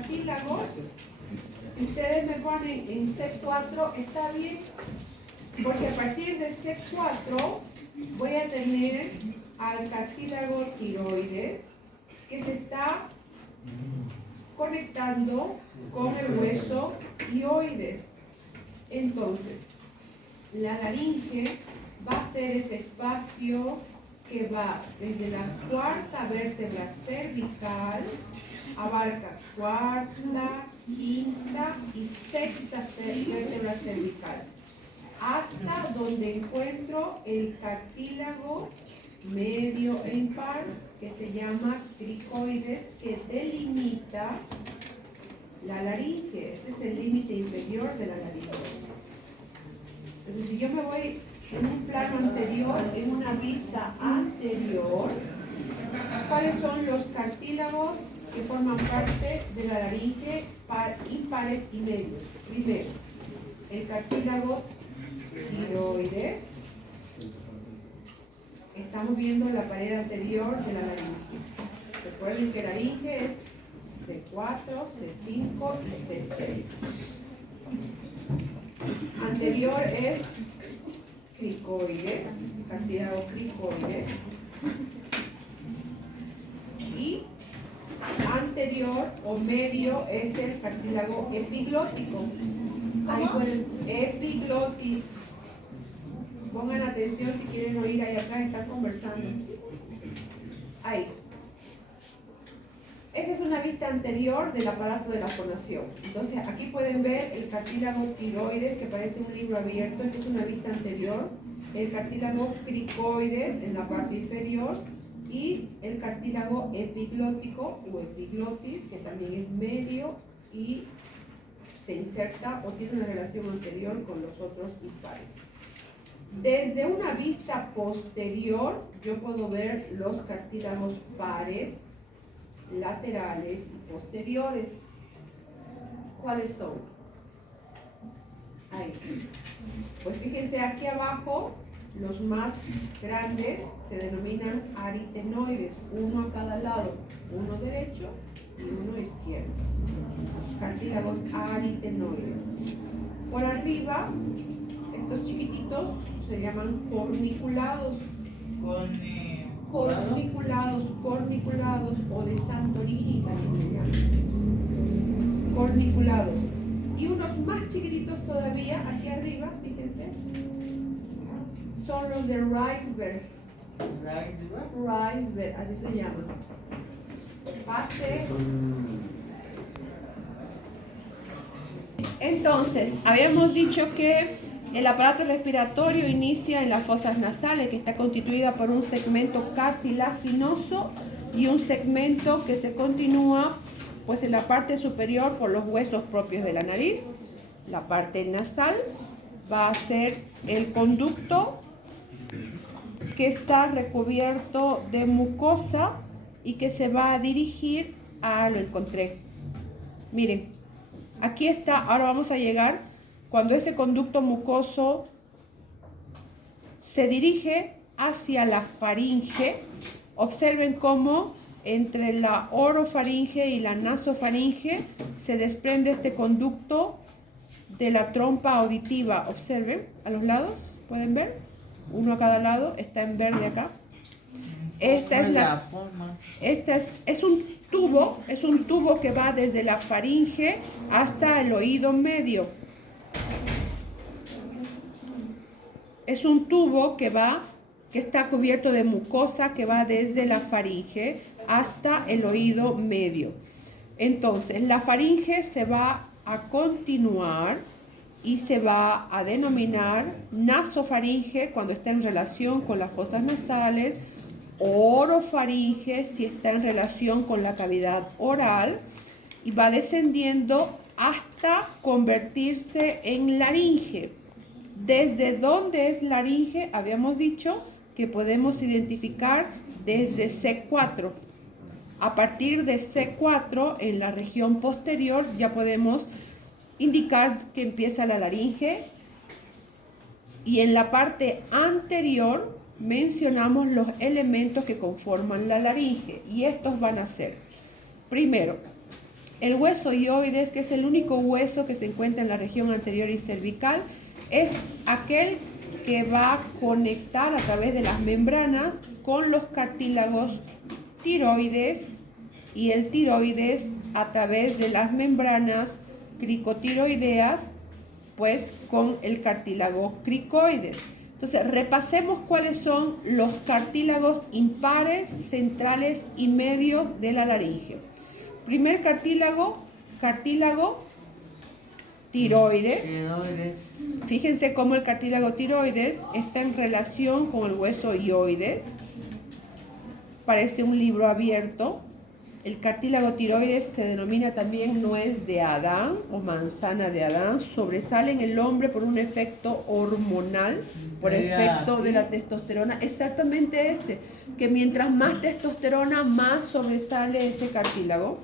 cartílagos, si ustedes me ponen en C4, está bien, porque a partir de C4 voy a tener al cartílago tiroides que se está conectando con el hueso hioides. Entonces, la laringe va a ser ese espacio que va desde la cuarta vértebra cervical, abarca cuarta, quinta y sexta vértebra cervical, hasta donde encuentro el cartílago medio e impar, que se llama cricoides, que delimita la laringe. Ese es el límite inferior de la laringe. Entonces, si yo me voy en un plano anterior, en una vista anterior, ¿cuáles son los cartílagos que forman parte de la laringe impares y medios? Primero, el cartílago tiroides. Estamos viendo la pared anterior de la laringe. Recuerden que la laringe es C4, C5 y C6. Anterior es cricoides, cartílago cricoides. Y anterior o medio es el cartílago epiglótico. Ahí pueden, epiglotis. Pongan atención si quieren oír, ahí atrás están conversando. Ahí. Esa es una vista anterior del aparato de la fonación. Entonces aquí pueden ver el cartílago tiroides, que parece un libro abierto. Esta es una vista anterior. El cartílago cricoides en la parte inferior. Y el cartílago epiglótico o epiglotis, que también es medio y se inserta o tiene una relación anterior con los otros impares. Desde una vista posterior yo puedo ver los cartílagos pares, laterales y posteriores. ¿Cuáles son? Ahí. Pues fíjense, aquí abajo los más grandes se denominan aritenoides, uno a cada lado, uno derecho y uno izquierdo. Cartílagos aritenoides. Por arriba, estos chiquititos se llaman corniculados. Corniculados o de Santorini también se llaman. Corniculados. Y unos más chiquititos todavía, aquí arriba, fíjense, son los de Reisberg. Reisberg, así se llaman. Pase. Entonces, habíamos dicho que el aparato respiratorio inicia en las fosas nasales, que está constituida por un segmento cartilaginoso y un segmento que se continúa pues en la parte superior por los huesos propios de la nariz. La parte nasal va a ser el conducto que está recubierto de mucosa y que se va a dirigir a, lo encontré. Miren, aquí está, ahora vamos a llegar cuando ese conducto mucoso se dirige hacia la faringe. Observen cómo entre la orofaringe y la nasofaringe se desprende este conducto de la trompa auditiva. Observen a los lados, ¿pueden ver? Uno a cada lado, está en verde acá. Esta es un tubo que va desde la faringe hasta el oído medio. Es un tubo que está cubierto de mucosa, que va desde la faringe hasta el oído medio. Entonces, la faringe se va a continuar y se va a denominar nasofaringe cuando está en relación con las fosas nasales, orofaringe si está en relación con la cavidad oral, y va descendiendo hasta convertirse en laringe. ¿Desde dónde es laringe? Habíamos dicho que podemos identificar desde C4. A partir de C4, en la región posterior, ya podemos indicar que empieza la laringe. Y en la parte anterior mencionamos los elementos que conforman la laringe. Y estos van a ser, primero, El hueso hioides, que es el único hueso que se encuentra en la región anterior y cervical, es aquel que va a conectar a través de las membranas con los cartílagos tiroides y el tiroides a través de las membranas cricotiroideas, pues con el cartílago cricoides. Entonces, repasemos cuáles son los cartílagos impares, centrales y medios de la laringe. Primer cartílago tiroides. Fíjense cómo el cartílago tiroides está en relación con el hueso hioides. Parece un libro abierto. El cartílago tiroides se denomina también nuez de Adán o manzana de Adán. Sobresale en el hombre por un efecto hormonal, por efecto de la testosterona. Exactamente ese, que mientras más testosterona, más sobresale ese cartílago.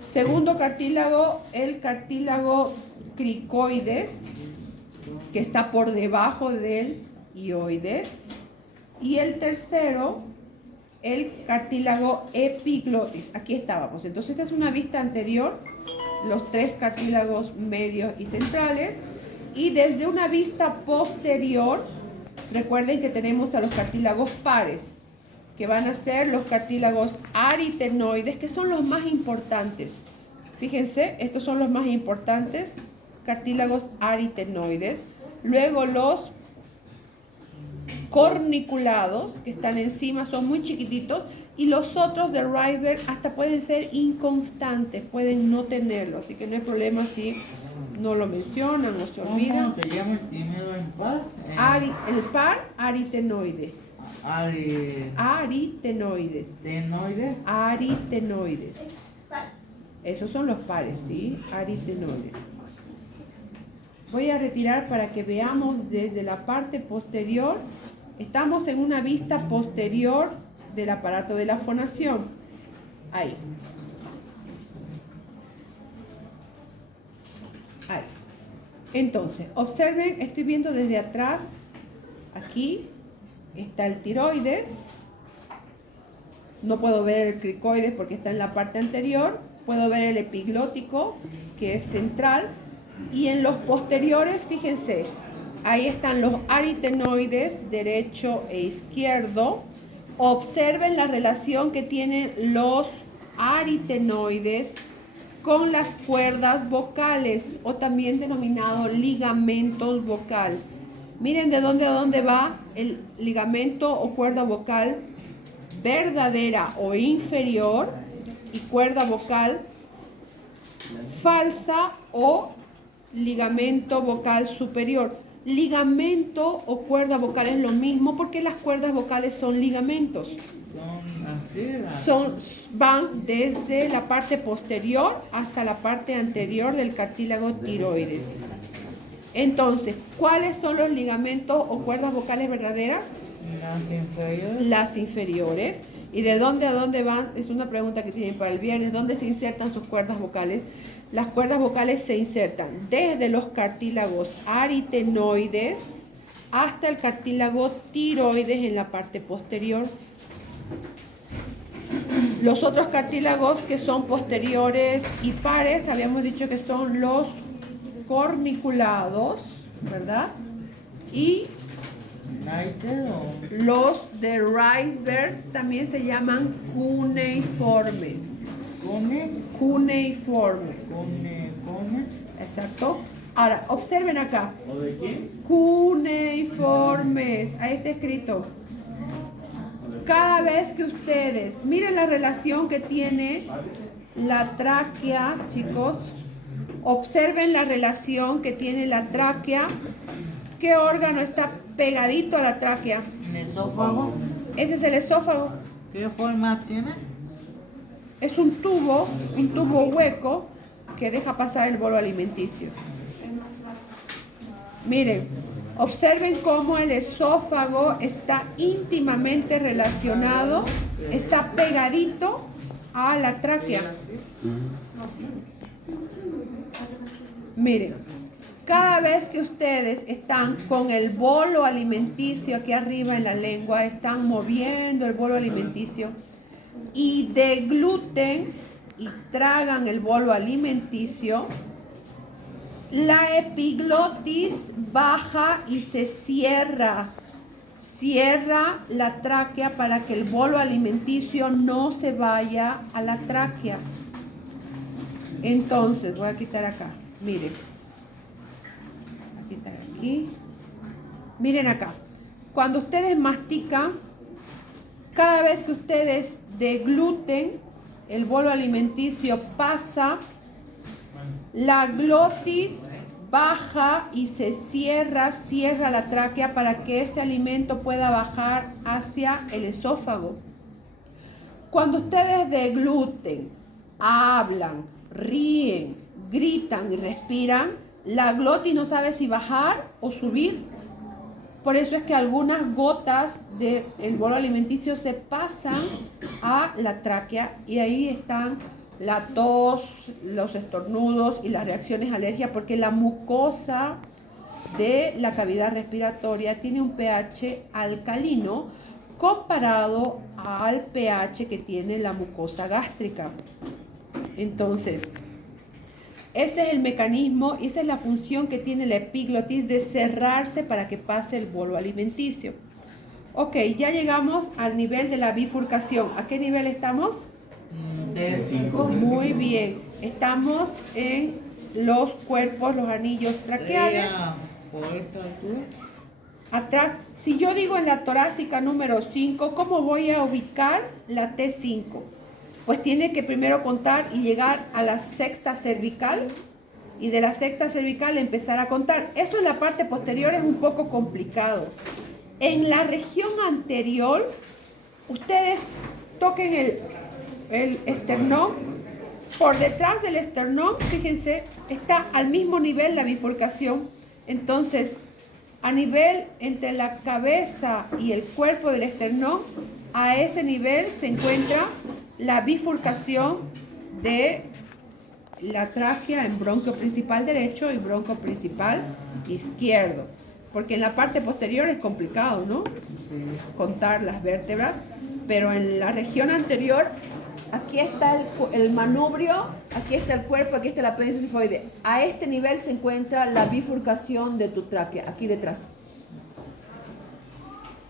Segundo cartílago, el cartílago cricoides, que está por debajo del hioides. Y el tercero, el cartílago epiglotis. Aquí estábamos. Entonces, esta es una vista anterior, los tres cartílagos medios y centrales. Y desde una vista posterior, recuerden que tenemos a los cartílagos pares, que van a ser los cartílagos aritenoides, que son los más importantes. Fíjense, estos son los más importantes, cartílagos aritenoides. Luego los corniculados, que están encima, son muy chiquititos, y los otros de Reisberg hasta pueden ser inconstantes, pueden no tenerlo, así que no hay problema si no lo mencionan o se olvidan. ¿Cómo se llama el primero en par? El par aritenoide. Aritenoides. ¿Tenoides? Aritenoides. Esos son los pares, ¿sí? Aritenoides. Voy a retirar para que veamos desde la parte posterior. Estamos en una vista posterior del aparato de la fonación. Ahí. Ahí. Entonces, observen, estoy viendo desde atrás. Aquí está el tiroides. No puedo ver el cricoides porque está en la parte anterior. Puedo ver el epiglótico, que es central. Y en los posteriores, fíjense, ahí están los aritenoides, derecho e izquierdo. Observen la relación que tienen los aritenoides con las cuerdas vocales, o también denominado ligamentos vocal. Miren de dónde a dónde va el ligamento o cuerda vocal verdadera o inferior y cuerda vocal falsa o ligamento vocal superior. Ligamento o cuerda vocal es lo mismo porque las cuerdas vocales son ligamentos. Van desde la parte posterior hasta la parte anterior del cartílago tiroides. Entonces, ¿cuáles son los ligamentos o cuerdas vocales verdaderas? Las inferiores. Las inferiores. ¿Y de dónde a dónde van? Es una pregunta que tienen para el viernes. ¿Dónde se insertan sus cuerdas vocales? Las cuerdas vocales se insertan desde los cartílagos aritenoides hasta el cartílago tiroides en la parte posterior. Los otros cartílagos que son posteriores y pares, habíamos dicho que son los corniculados, ¿verdad? Y los de Reisberg también se llaman cuneiformes. Cuneiformes. Exacto. Ahora, observen acá. ¿O de quién? Cuneiformes. Ahí está escrito. Cada vez que ustedes miren la relación que tiene la tráquea, chicos, observen la relación que tiene la tráquea. ¿Qué órgano está pegadito a la tráquea? ¿El esófago? Ese es el esófago. ¿Qué forma tiene? Es un tubo hueco que deja pasar el bolo alimenticio. Miren, observen cómo el esófago está íntimamente relacionado, está pegadito a la tráquea. Miren, cada vez que ustedes están con el bolo alimenticio aquí arriba en la lengua, están moviendo el bolo alimenticio y degluten y tragan el bolo alimenticio, la epiglotis baja y se cierra. Cierra la tráquea para que el bolo alimenticio no se vaya a la tráquea. Entonces, voy a quitar acá. Miren. Voy a quitar aquí. Miren acá. Cuando ustedes mastican, cada vez que ustedes degluten, el bolo alimenticio pasa, la glotis baja y se cierra la tráquea para que ese alimento pueda bajar hacia el esófago. Cuando ustedes degluten, hablan, ríen, gritan y respiran, la glotis no sabe si bajar o subir. Por eso es que algunas gotas del bolo alimenticio se pasan a la tráquea y ahí están la tos, los estornudos y las reacciones alérgicas, porque la mucosa de la cavidad respiratoria tiene un pH alcalino comparado al pH que tiene la mucosa gástrica. Entonces, ese es el mecanismo, esa es la función que tiene la epiglotis de cerrarse para que pase el bolo alimenticio. Ok, ya llegamos al nivel de la bifurcación. ¿A qué nivel estamos? T5. Muy bien. Estamos en los cuerpos, los anillos traqueales. Por esta altura. Atrás, si yo digo en la torácica número 5, ¿cómo voy a ubicar la T5? Pues tiene que primero contar y llegar a la sexta cervical y de la sexta cervical empezar a contar. Eso en la parte posterior es un poco complicado. En la región anterior, ustedes toquen el esternón. Por detrás del esternón, fíjense, está al mismo nivel la bifurcación. Entonces, a nivel entre la cabeza y el cuerpo del esternón, a ese nivel se encuentra la bifurcación de la tráquea en bronquio principal derecho y bronquio principal izquierdo. Porque en la parte posterior es complicado, ¿no? Sí. Contar las vértebras, pero en la región anterior, aquí está el manubrio, aquí está el cuerpo, aquí está el apéndice cifoide. A este nivel se encuentra la bifurcación de tu tráquea, aquí detrás.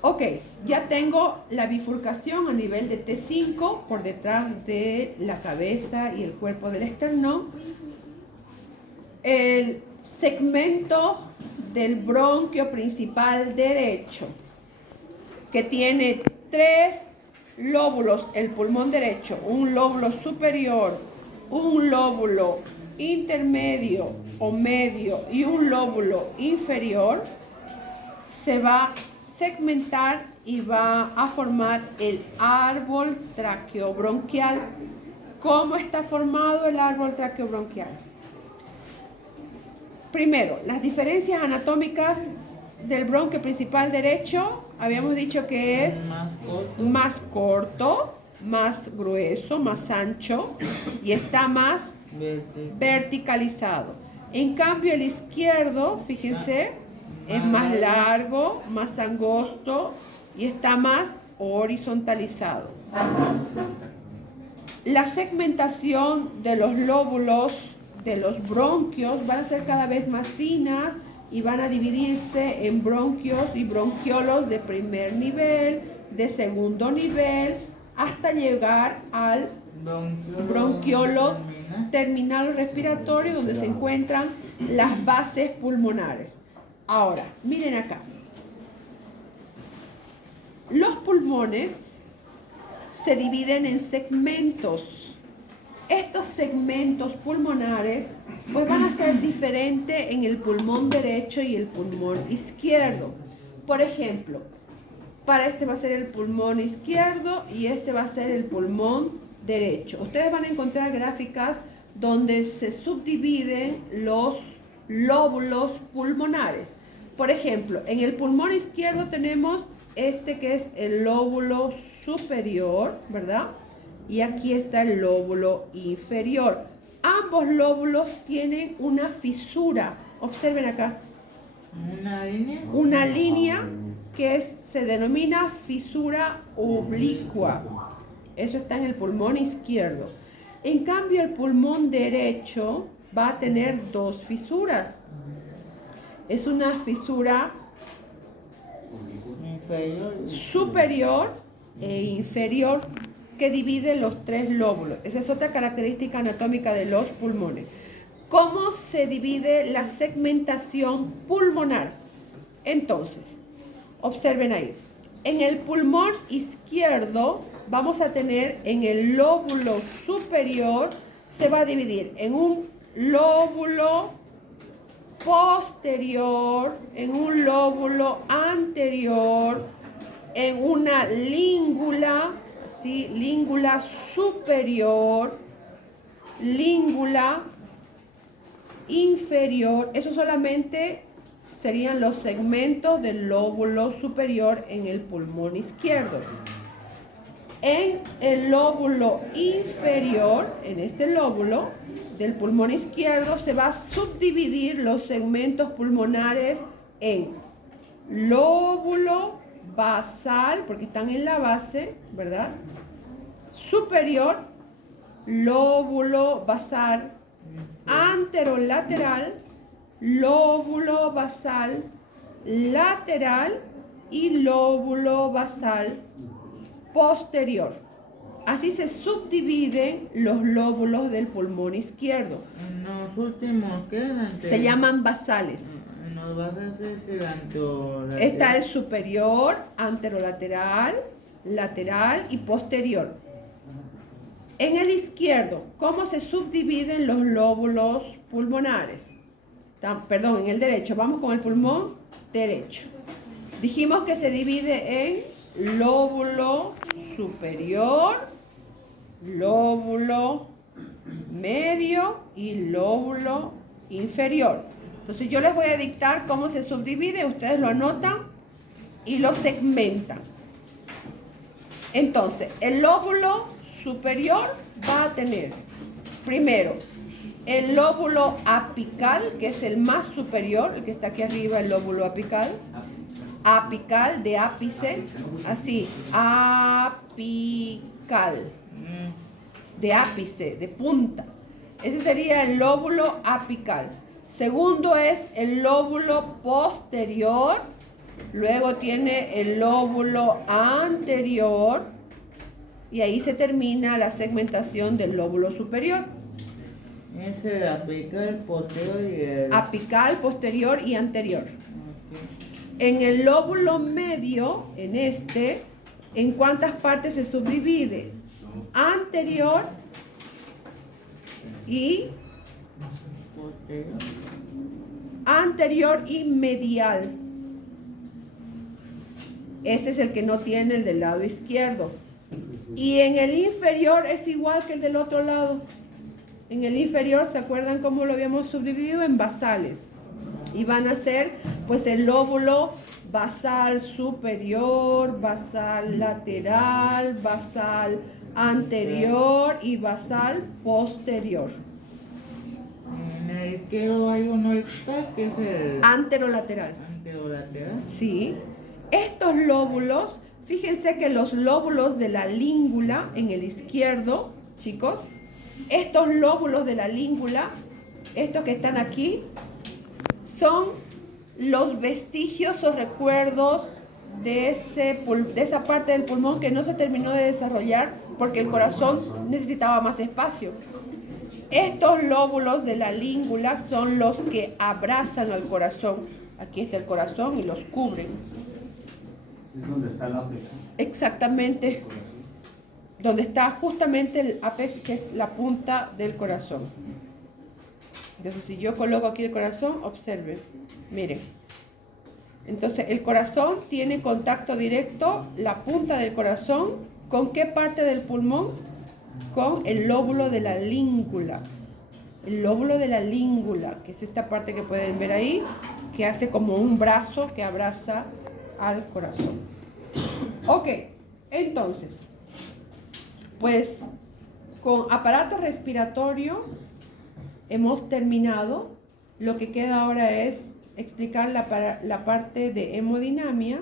Ok, ya tengo la bifurcación a nivel de T5 por detrás de la cabeza y el cuerpo del esternón. El segmento del bronquio principal derecho, que tiene 3 lóbulos, el pulmón derecho, un lóbulo superior, un lóbulo intermedio o medio y un lóbulo inferior, se va a segmentar y va a formar el árbol traqueobronquial. ¿Cómo está formado el árbol traqueobronquial? Primero, las diferencias anatómicas del bronquio principal derecho, habíamos dicho que es más corto, más grueso, más ancho y está más verticalizado. En cambio, el izquierdo, fíjense, es más largo, más angosto y está más horizontalizado. La segmentación de los lóbulos de los bronquios van a ser cada vez más finas y van a dividirse en bronquios y bronquiolos de primer nivel, de segundo nivel, hasta llegar al bronquiolo terminal respiratorio, donde se encuentran las bases pulmonares. Ahora, miren acá. Los pulmones se dividen en segmentos. Estos segmentos pulmonares pues van a ser diferentes en el pulmón derecho y el pulmón izquierdo. Por ejemplo, para este va a ser el pulmón izquierdo y este va a ser el pulmón derecho. Ustedes van a encontrar gráficas donde se subdividen los lóbulos pulmonares. Por ejemplo, en el pulmón izquierdo tenemos este que es el lóbulo superior, ¿verdad? Y aquí está el lóbulo inferior. Ambos lóbulos tienen una fisura. Observen acá. Una línea que se denomina fisura oblicua. Eso está en el pulmón izquierdo. En cambio, el pulmón derecho va a tener dos fisuras. Es una fisura Inferior. superior e inferior que divide los tres lóbulos. Esa es otra característica anatómica de los pulmones. ¿Cómo se divide la segmentación pulmonar? Entonces, observen ahí. En el pulmón izquierdo vamos a tener en el lóbulo superior, se va a dividir en un lóbulo posterior, en un lóbulo anterior, en una língula, ¿sí? Língula superior, língula inferior. Eso solamente serían los segmentos del lóbulo superior en el pulmón izquierdo. En el lóbulo inferior, en este lóbulo del pulmón izquierdo, se va a subdividir los segmentos pulmonares en lóbulo basal, porque están en la base, ¿verdad? Superior, lóbulo basal anterolateral, lóbulo basal lateral y lóbulo basal posterior. Así se subdividen los lóbulos del pulmón izquierdo. En los últimos, ¿qué eran? Se llaman basales. En los basales es el anterolateral. Está el superior, anterolateral, lateral y posterior. En el izquierdo, ¿cómo se subdividen los lóbulos pulmonares? Perdón, en el derecho. Vamos con el pulmón derecho. Dijimos que se divide en lóbulo superior, lóbulo medio y lóbulo inferior. Entonces yo les voy a dictar cómo se subdivide, ustedes lo anotan y lo segmentan. Entonces, el lóbulo superior va a tener, primero, el lóbulo apical, que es el más superior, el que está aquí arriba, el lóbulo apical. Apical, de ápice, así, apical, de ápice, de punta. Ese sería el lóbulo apical. Segundo es el lóbulo posterior, luego tiene el lóbulo anterior y ahí se termina la segmentación del lóbulo superior. Es el apical, posterior y el... Apical, posterior y anterior. Okay. En el lóbulo medio, en este, ¿en cuántas partes se subdivide? Anterior y Posterior. anterior y medial. Ese es el que no tiene el del lado izquierdo. Y en el inferior es igual que el del otro lado. En el inferior, ¿se acuerdan cómo lo habíamos subdividido? En basales. Y van a ser, pues, el lóbulo basal superior, basal lateral, basal anterior y basal posterior. En el izquierdo hay uno extra que es el Anterolateral. anterolateral. Sí. Estos lóbulos, fíjense que los lóbulos de la língula en el izquierdo, chicos, estos lóbulos de la língula, estos que están aquí, son los vestigios o recuerdos de esa parte del pulmón que no se terminó de desarrollar porque el corazón necesitaba más espacio. Estos lóbulos de la língula son los que abrazan al corazón. Aquí está el corazón y los cubren. Es donde está el ápex. Exactamente. Donde está justamente el ápex, que es la punta del corazón. Entonces, si yo coloco aquí el corazón, observen, miren. Entonces, el corazón tiene contacto directo, la punta del corazón, ¿con qué parte del pulmón? Con el lóbulo de la língula. El lóbulo de la língula, que es esta parte que pueden ver ahí, que hace como un brazo que abraza al corazón. Ok, entonces, pues con aparato respiratorio hemos terminado. Lo que queda ahora es explicar la parte de hemodinamia